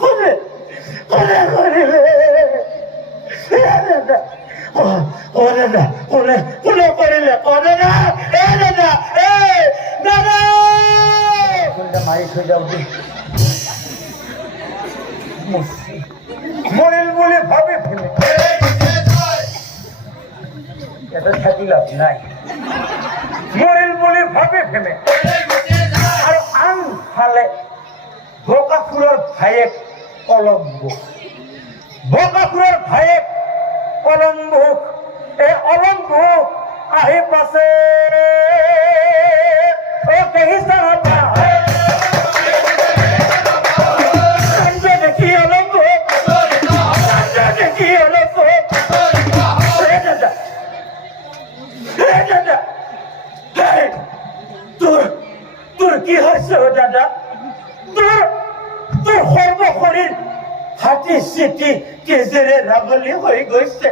কোনে কোনে করিলে দাদা ও দাদা কোনে কোনে করিলে কোনে না এ দাদা এ দাদা কোনটা মারি থই যাও দি মরিল বলে ভাবে ফেলে এটা থাকি লাভ নাই মরিল বলে ভাবে ফেলে আর আন ফালে বকাসুরের ভাইয়েক অলম্ব বকাসুরের ভাইয়েক অলম্বুক এই অলম্বুক আহি পাছে ও দেখিছা দেখি অলম্ব দেখি অলম্ব তোর কি হয়েছে দাদা তোর তোর সর্বশরীর হাতি চিটি কেজেৰে ৰাগলি হৈ গৈছে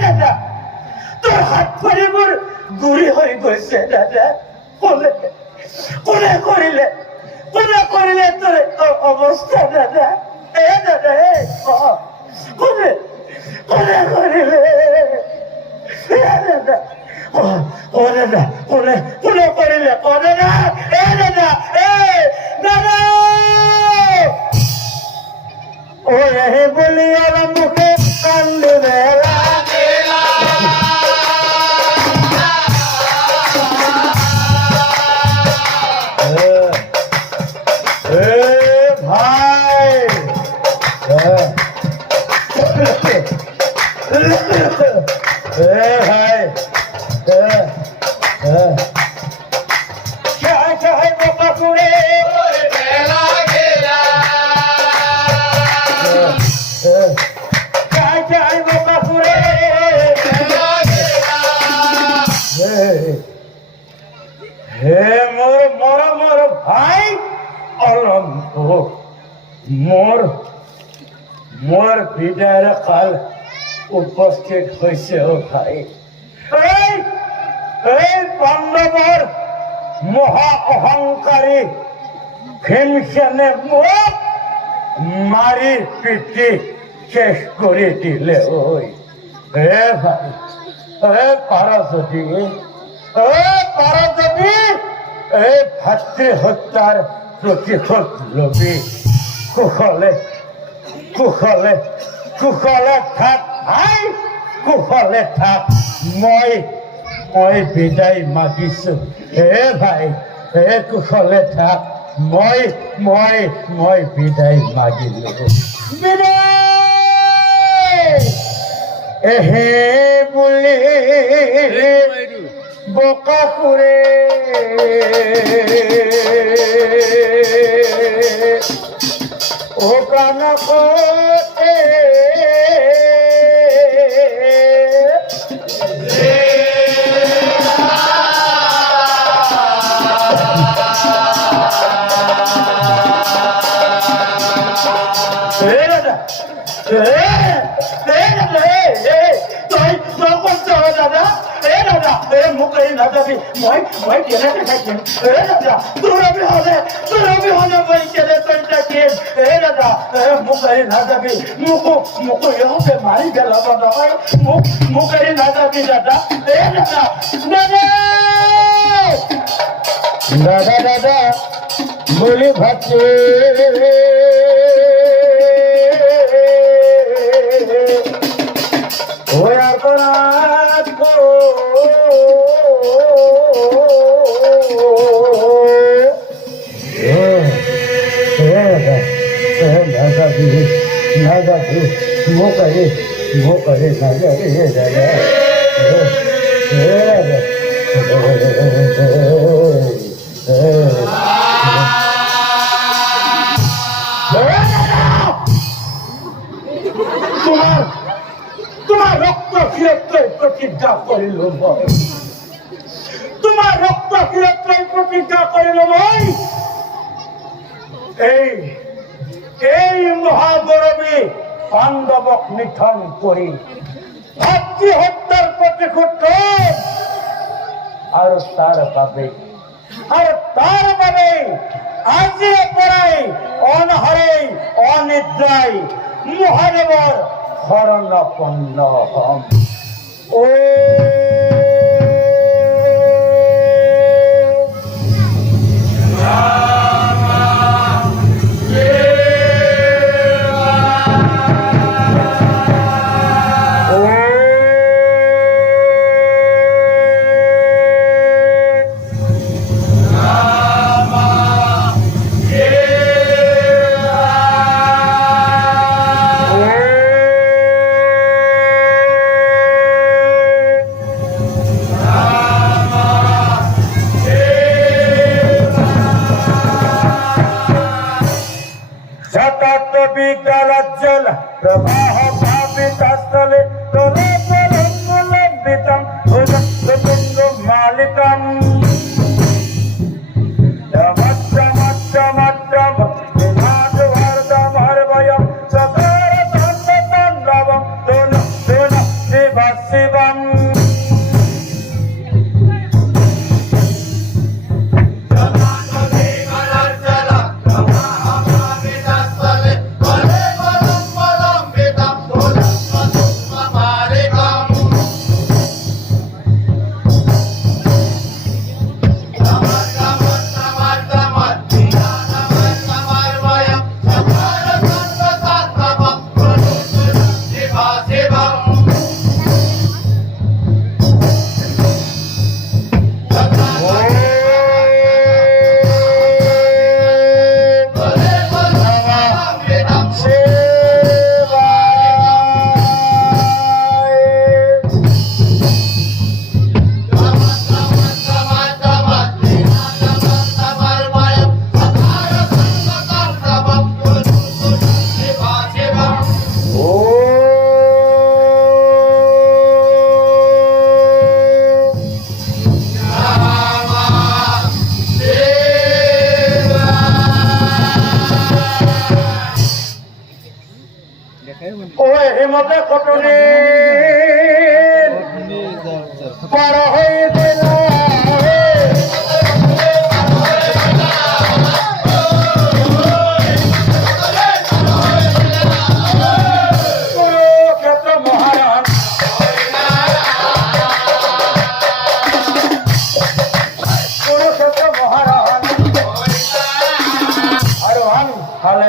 দাদা তোৰ হাত ভৰিবোৰ গুৰি হৈ গৈছে দাদা কোনে কোনে কৰিলে তোৰ অৱস্থা দাদা দাদা কোনে কোনে কৰিলে দাদা ও দাদা কোনে কোনে কৰিলে কোনে না দাদা দাদা ও হে বলি আর মুখে কান্দে লাগেলা ভাই ভাই চাই বাবা করে হে মোর মরমর ভাই অলম্ব মোর মোর বিদায়ের কাল উপস্থিত হয়েছে ও ভাই এই পাণ্ডবর মহা অহংকারী ভীমসেনে মোক মারি পিটি শেষ করে দিলে ওই হে ভাই পারা যদি এই ভাতৃ হত্যার প্রতিশোধ লবি কুশলে কুশলে কুশলে থাক ভাই কুশলে থাক মই বিদায় মাগিছো হে ভাই কুশলে থাক মই বিদায় মাগিলো বিদায় এহে বুলি বকাসুৰে ও কানকতে মুখেই নাযাবি মই কেনে দেখাইছিম দাদা তোৰ হলে মই কেনে তই থাকিম দাদা মুখেই নাযাবি মোকো ইহঁতে মাৰি পেলাব নহয় মুখেই নাযাবি দাদা দাদা দাদা দাদা বুলি ভাবি মোকারে দাদা রে দাদা তোমার রক্ত ফিরত্বই প্রতিজ্ঞা করিল তোমার রক্ত ফিরত্বই প্রতিজ্ঞা করিল ভাই এই মহাগৌরবে পাণ্ডবক নিধন করি ভাতৃ হত্যার প্রতিশোধ আর তার বাবে আজিৰ পৰাই অনাহত মহানিদ্রায় মহাদেবর শরণাপন্ন হম। ও বিজ্ঞালজ্জল প্রবাহ পাপিতস্থলে তোলম্বিতম ভুজঙ্গ মালিকম বিনাদবর্দমর্ভয়ম সকার তাণ্ডবম তোন তোন শিব শিবম ওই হিমতে কটনে পার হয়ে দিল কুরুক্ষেত্র মহারাজ কুরুক্ষেত্র মহারাজ আরোহণ হলে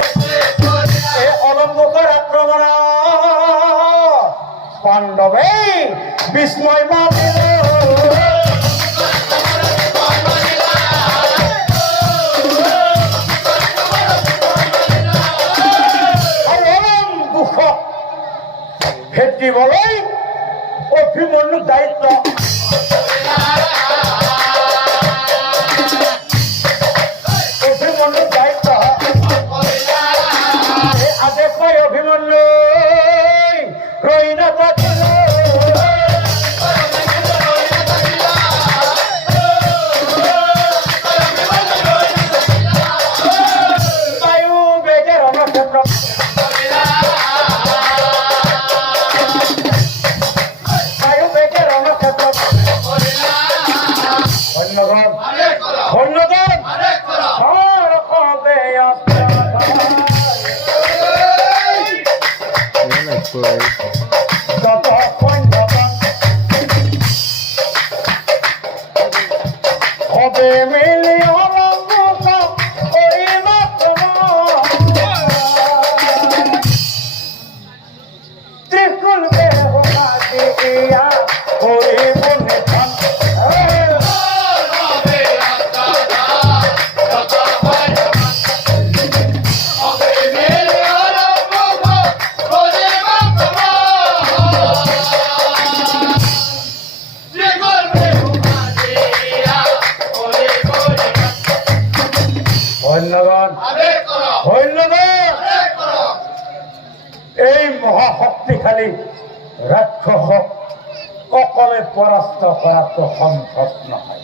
অলঙ্কার আক্রমণ পাণ্ডবে বিস্ময় মাতিল দুঃখ ভেটি বলেই অভিমন্যুর দায়িত্ব অভিমন্যুর দায়িত্ব আদেশ অভিমন্যু রইনা থাকিল বায়ু বেগে রণক্ষেত্র বায়ু বেগে রণক্ষেত্র ধন্যবাদ ধন্যবাদ হবে মিলি ত্রিকুল ধন্যবাদ ধন্যবাদ এই মহাশক্তিশালী রাক্ষসক অকলে পরাস্ত করা তো সম্ভব নহয়।